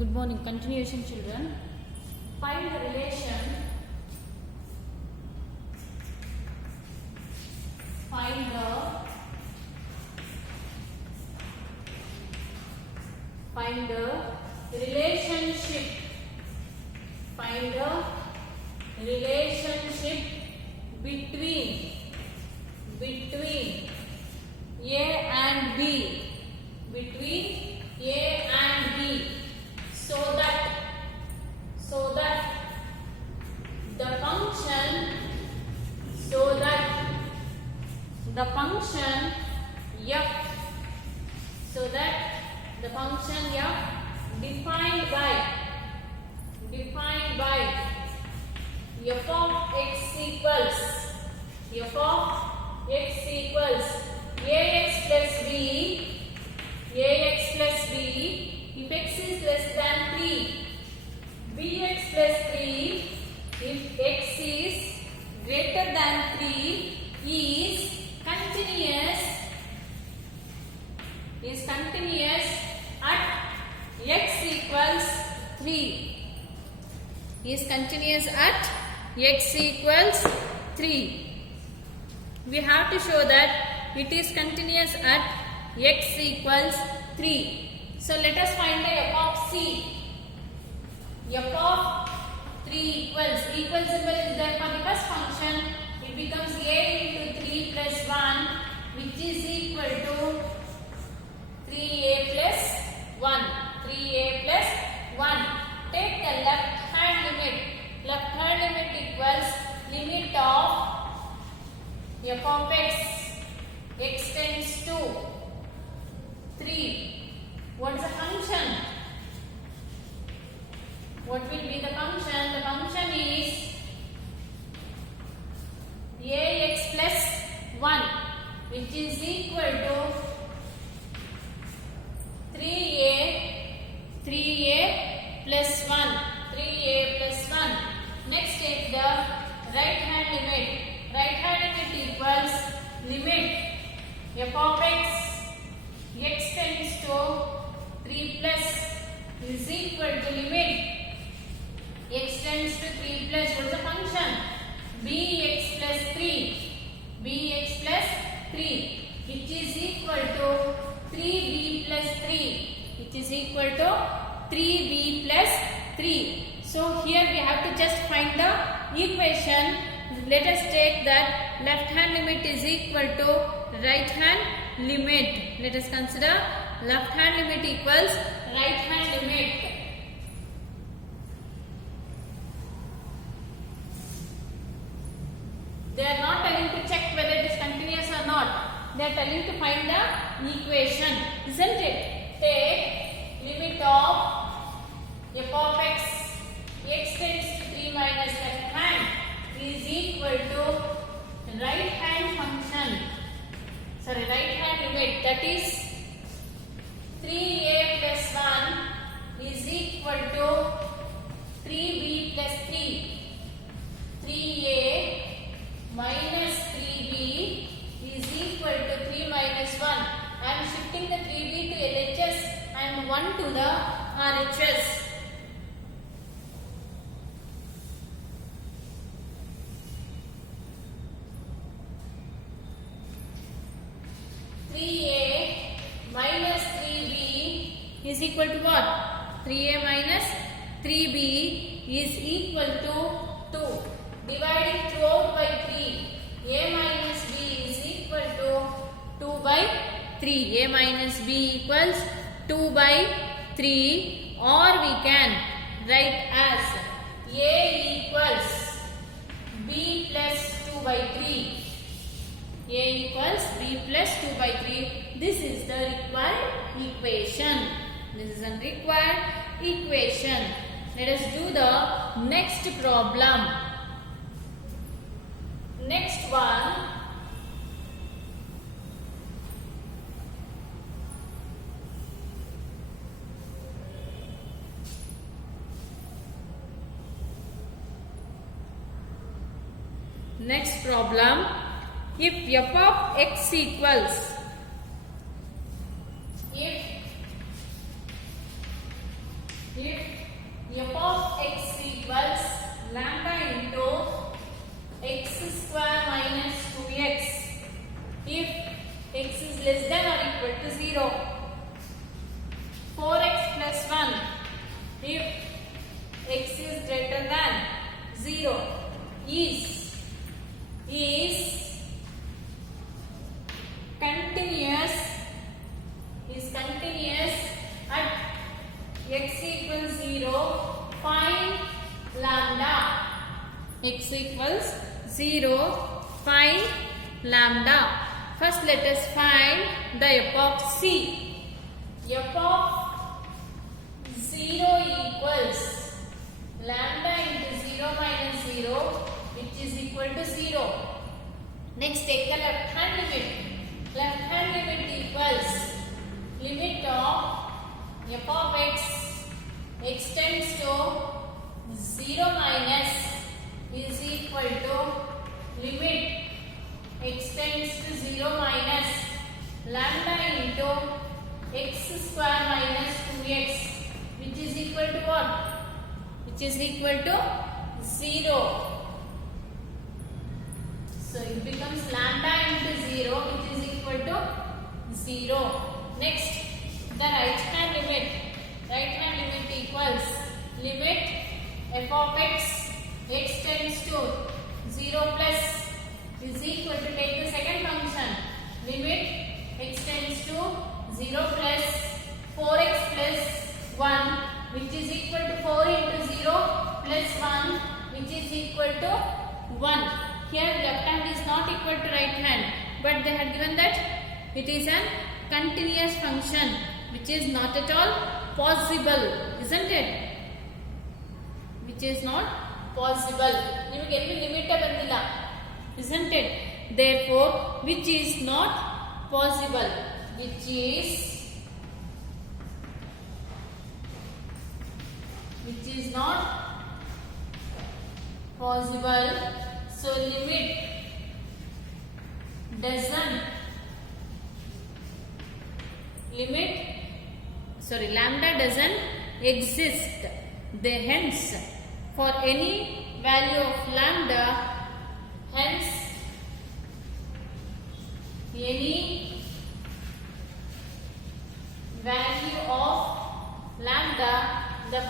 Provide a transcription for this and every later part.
Good morning. Continuation, children. Find the relation. Find the relationship. Find the relationship between A and B. Between A and B. So that the function f defined by f of x equals ax plus b if x is less than 3, bx plus 3 if x is greater than 3 is continuous at x equals 3. Is continuous at x equals 3. We have to show that it is continuous at x equals 3. So let us find the f of c. F of 3 equal symbol is there for the first function. It becomes a into 3 plus 1 which is equal to 3a plus 1. 3a plus 1. Take the left hand limit. Left hand limit equals limit of f of x tends to 3. What is the function? What will be the function? The function is ax plus 1 which is equal to 3a plus 1. 3a plus 1. Next take the right hand limit. Right hand limit equals limit f of x tends to 3 plus is equal to limit x tends to 3 plus what is the function? bx plus 3 which is equal to 3b plus 3 which is equal to 3b plus 3. So here we have to just find the equation. Let us take that left hand limit is equal to right hand limit. Let us consider left hand limit equals right hand limit. They are not telling to check whether it is continuous or not. They are telling to find the equation, isn't it? Take limit of f of x tends to 3 minus left hand is equal to right hand limit, that is 3a plus 1 is equal to 3b plus 3. 3a minus 3b is equal to 3 minus 1. I am shifting the 3b to LHS and 1 to the RHS. Is equal to what? 3a minus 3b is equal to 2. Dividing throughout by 3. A minus b is equal to 2 by 3. A minus b equals 2 by 3, or we can write as a equals b plus 2 by 3. A equals b plus 2 by 3. This is the required equation. This is a required equation. Let us do the next problem. Next one. Next problem. If f of x equals if f of x equals lambda into x square minus 2x if x is less than or equal to 0. 4x plus 1 if x is greater than 0 is continuous at x equals 0. Find lambda. X equals 0. Find lambda. First let us find the f of c. F of 0 equals lambda into 0 minus 0 which is equal to 0. Next take the left hand limit. Left hand limit equals limit of f of x tends to 0 minus is equal to limit x tends to 0 minus lambda into x square minus 2x which is equal to what? Which is equal to 0. So it becomes lambda into 0 which is equal to 0. Next, the right hand limit. Right hand limit equals limit f of x tends to 0 plus is equal to, take the second function, limit x tends to 0 plus 4x plus 1 which is equal to 4 into 0 plus 1 which is equal to 1. Here left hand is not equal to right hand, but they had given that it is a continuous function which is not at all possible, isn't it? Which is not possible. Isn't it? Therefore, which is not possible. Which is not possible. So lambda doesn't exist. Hence, for any value of lambda, any value of lambda, the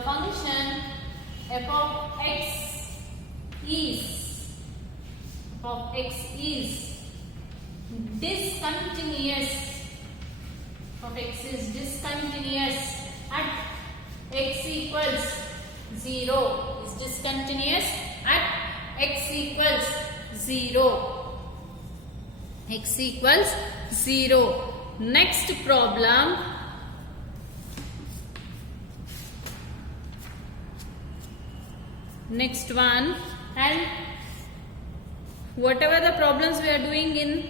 function f of x is discontinuous. At x equals 0. Is discontinuous at x equals 0. X equals 0. Next problem. Next one, and whatever the problems we are doing in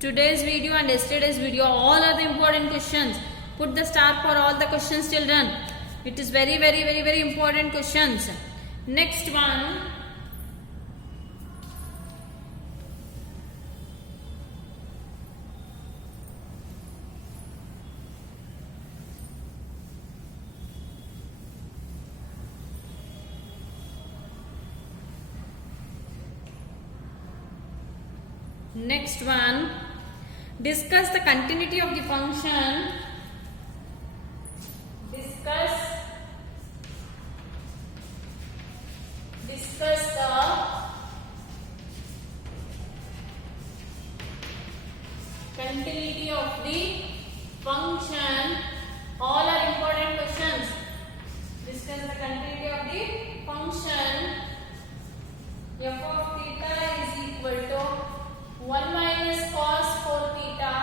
today's video and yesterday's video, all are the important questions. Put the star for all the questions, children. It is very, very, very, very important questions. Next one. Next one, discuss the continuity of the function. Discuss the continuity of the function. All are important questions. Discuss the continuity of the function. F of theta is equal to 1 minus cos 4 theta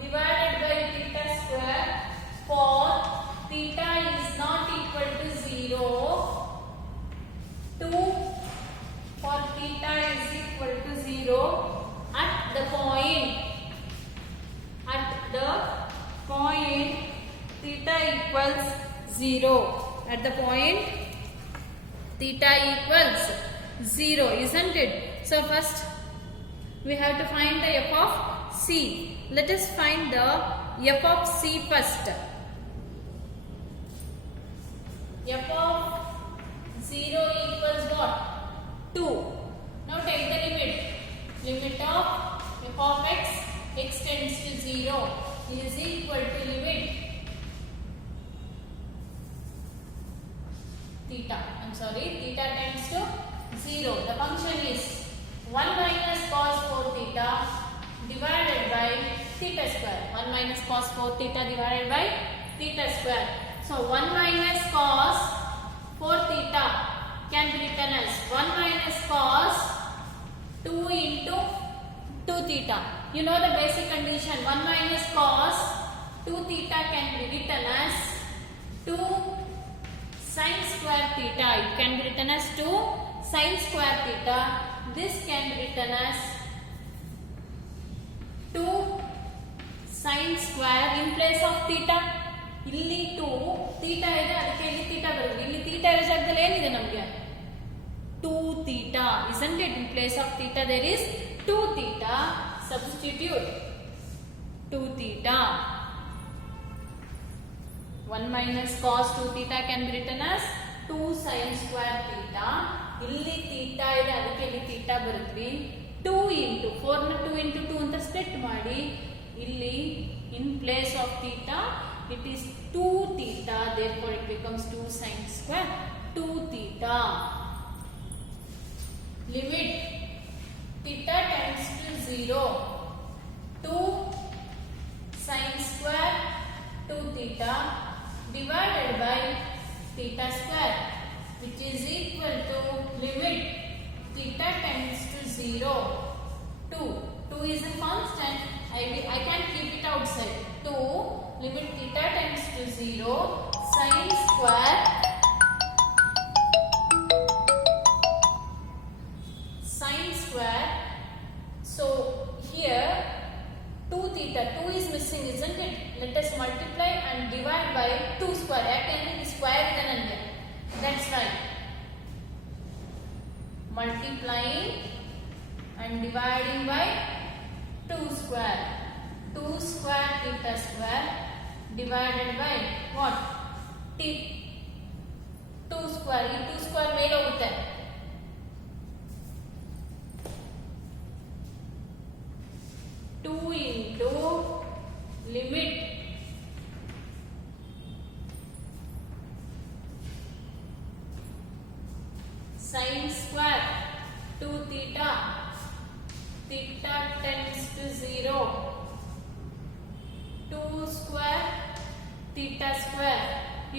divided by theta square for theta is not equal to 0 to for theta is equal to 0 at the point theta equals 0. At the point theta equals 0, isn't it? So first We have to find the f of c. Let us find the f of c first. F of 0 equals what? 2. Now take the limit. Limit of f of x tends to 0 is equal to limit theta. Theta tends to 0. The function is 1 minus cos 4 theta divided by theta square. 1 minus cos 4 theta divided by theta square. So 1 minus cos 4 theta can be written as 1 minus cos 2 into 2 theta. You know the basic condition. 1 minus cos 2 theta can be written as 2 sin square theta. It can be written as 2 sin square theta. This can be written as 2 sin square in place of theta. ಇಲ್ಲಿ 2 theta ಇದೆ, ಅದಕ್ಕೆ ಇಲ್ಲಿ theta ಬರುತ್ತೆ. ಇಲ್ಲಿ theta ಇರೋ ಜಾಗದಲ್ಲಿ ಏನಿದೆ ನಮಗೆ? 2 theta, isn't it? In place of theta there is 2 theta. Substitute 2 theta. 1 minus cos 2 theta can be written as 2 sin square theta. ಇಲ್ಲಿ theta ಇದೆ, ಅದಕ್ಕೆ ಇಲ್ಲಿ theta ಬರುತ್ತೆ. 2 into 4 ನ 2 into 2 ಅಂತ ಸ್ಪ್ಲಿಟ್ ಮಾಡಿ, ಇಲ್ಲಿ in place of theta it is 2 theta, therefore it becomes 2 sin square 2 theta. Limit theta tends to 0, 2 sin square 2 theta divided by theta square, which is equal to limit theta tends to 0, 2. 2 is a constant. I can keep it outside. 2 limit theta tends to 0 sin square So here 2 theta, 2 is missing, isn't it? Let us multiply and divide by 2 square. Actually square is an under. That's right. Multiplying and dividing by 2 square. 2 square theta square divided by what? 2 square. ये 2 square mail होता है. 2 into limit sin square 2 theta. Theta tends to 0. 2 square theta square.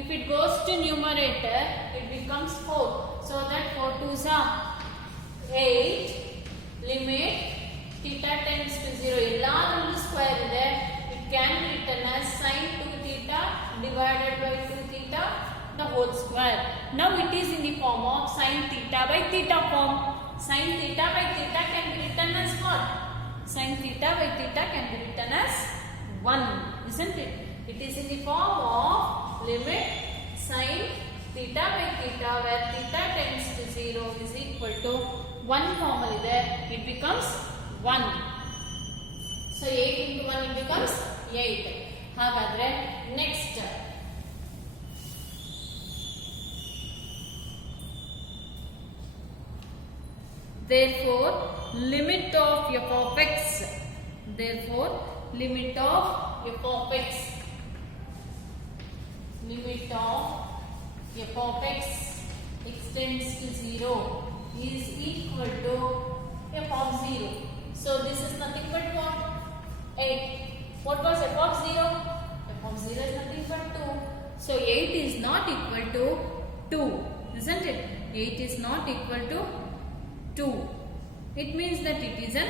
If it goes to numerator, it becomes 4. So that 4 2s are 8. Limit theta tends to 0. All square there. It can be written as sin 2 theta divided by 2 theta the whole square. Now it is in the form of sin theta by theta form. Sin theta by theta can be written as what? Sin theta by theta can be written as 1, isn't it? It is in the form of limit sin theta by theta where theta tends to 0 is equal to 1 formally there. It becomes 1. So 8 into 1 it becomes 8. Hagadre next. Therefore limit of f of x. Therefore limit of f of x. Limit of f of x extends to 0 is equal to f of 0. So this is nothing but what? 8. What was f of 0? F of 0 is nothing but 2. So 8 is not equal to 2, isn't it? 8 is not equal to 2. It means that it is a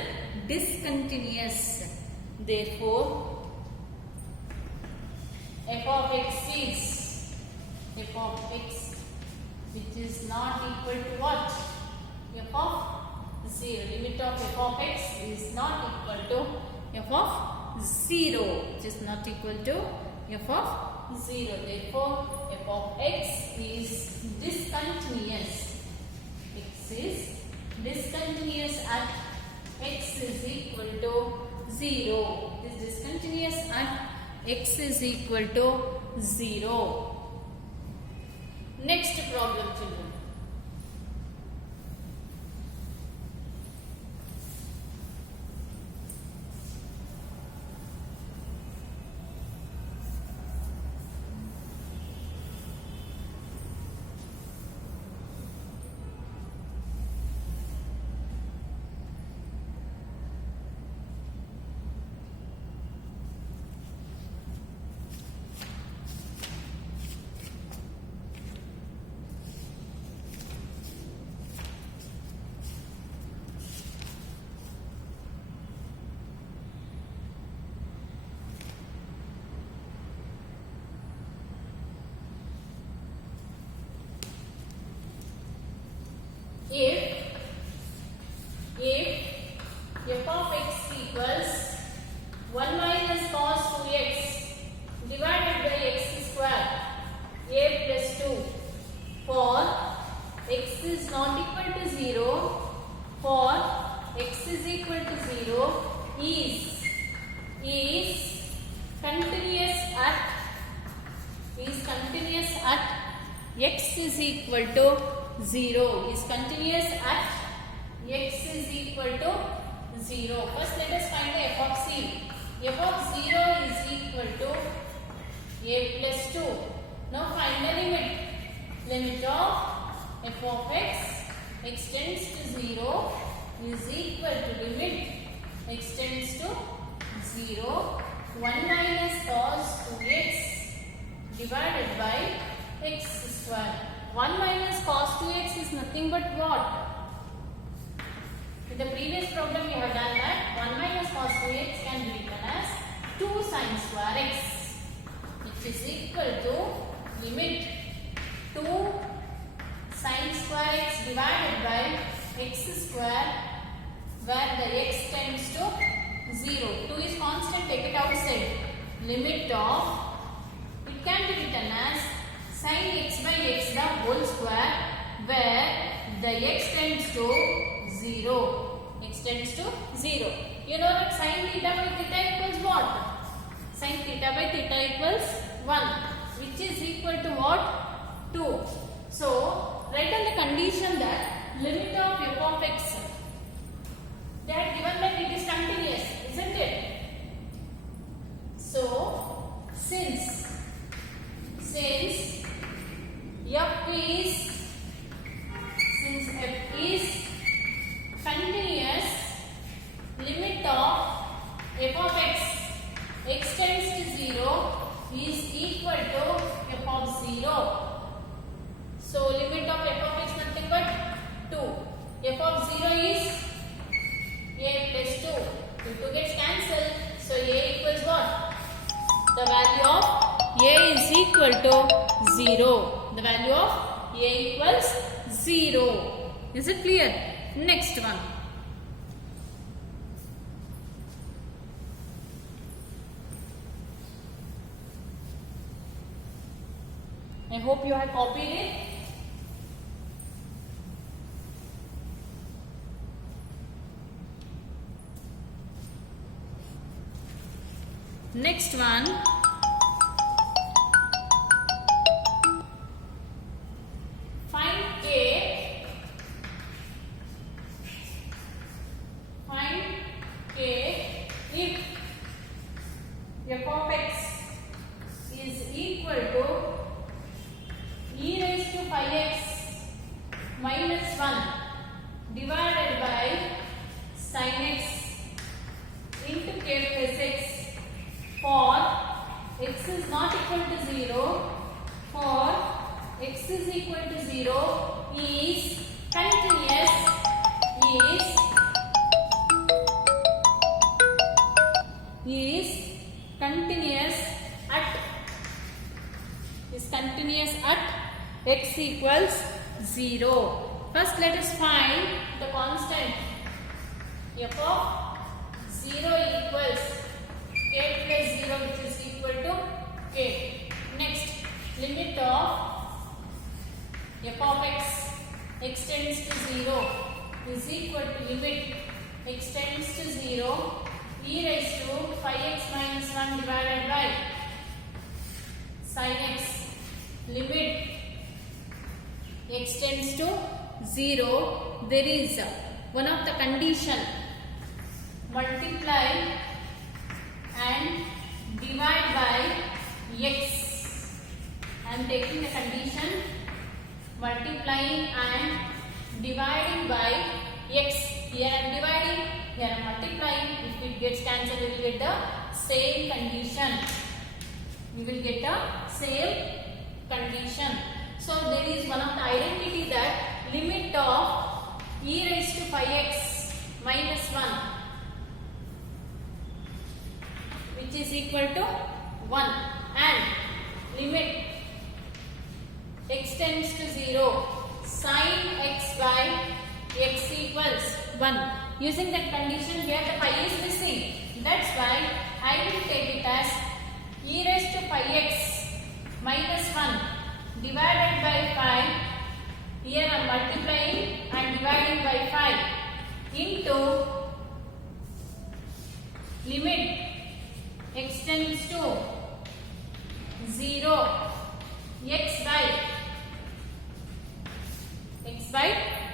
discontinuous. Therefore f of x is f of x which is not equal to what? F of 0. Limit of f of x is not equal to f of 0, which is not equal to f of 0. Therefore f of x is discontinuous. X is discontinuous at x is 0. It is discontinuous at x is equal to 0. Next problem, children. If f of x equals 1 minus cos 2x divided by x square a plus 2 for x is not equal to 0, for x is equal to 0 is continuous at x is equal to 0, is continuous at x is equal to 0. First let us find the f of c. F of 0 is equal to a plus 2. Now find the limit. Limit of f of x tends to 0 is equal to limit x tends to 0 1 minus cos 2x divided by x square. 1 minus cos 2x is nothing but what? In the previous problem we have done that 1 minus cos 2x can be written as 2 sin square x, which is equal to limit 2 sin square x divided by x square, where the x tends to 0. 2 is constant, take it outside. Limit of, it can be written as sin x by x the whole square, where the x tends to 0. X tends to 0. You know that sin theta by theta equals what? Sin theta by theta equals 1, which is equal to what? 2. So, write on the condition that limit of f of x, that given that it is continuous, isn't it? So, since f is continuous, limit of f of x tends to 0 is equal to f of 0. So limit of f of x nothing but 2. F of 0 is a plus 2. If 2 gets cancelled, so a equals what? The value of a is equal to 0. The value of a equals 0. Is it clear? Next one. I hope you have copied it. Next one. Find k if f of x is equal to e raised to 5x minus 1 divided by sin x into k plus x for x is not equal to 0, for x is equal to 0 is continuous at x equals 0. First let us find the constant. F of 0 equals k plus 0, which is equal to k. Next, limit of f of x tends to 0 is equal to limit x tends to 0 e raised to 5x minus 1 divided by sin x. Limit x tends to 0. There is one of the condition, multiply and divide by x. I am taking the condition multiplying and dividing by x. Here I am dividing, here I am multiplying. If it gets cancelled, we will get the same condition. We will get the same condition. So there is one of the identity that limit of e raised to 5x minus 1, which is equal to 1, and limit x tends to 0, sin x by x equals 1. Using that condition, here the pi is missing. That's why I will take it as e raised to 5x minus 1 divided by 5. Here I am multiplying and dividing by 5 into limit x tends to 0, x by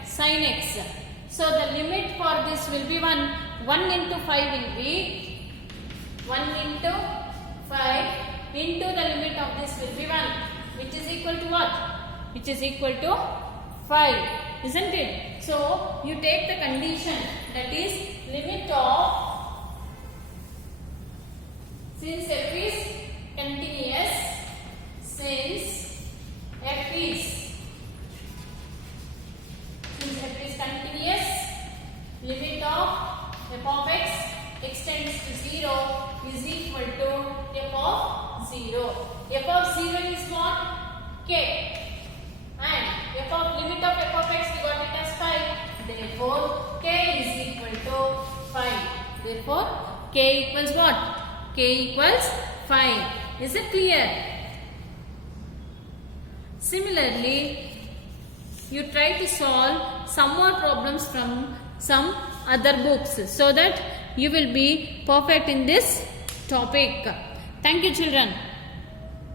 sin x. So the limit for this will be 1. 1 into 5 will be 1 into 5 into the limit of this will be 1, which is equal to what? Which is equal to 5, isn't it? So you take the condition, that is limit of, since f is continuous, limit of f of x tends to 0 is equal to f of 0. F of 0 is what? K. And f of limit of f of x, we got it as 5. Therefore, k is equal to 5. Therefore, k equals what? K equals 5. Is it clear? Similarly, you try to solve some more problems from some other books so that you will be perfect in this topic. Thank you, children.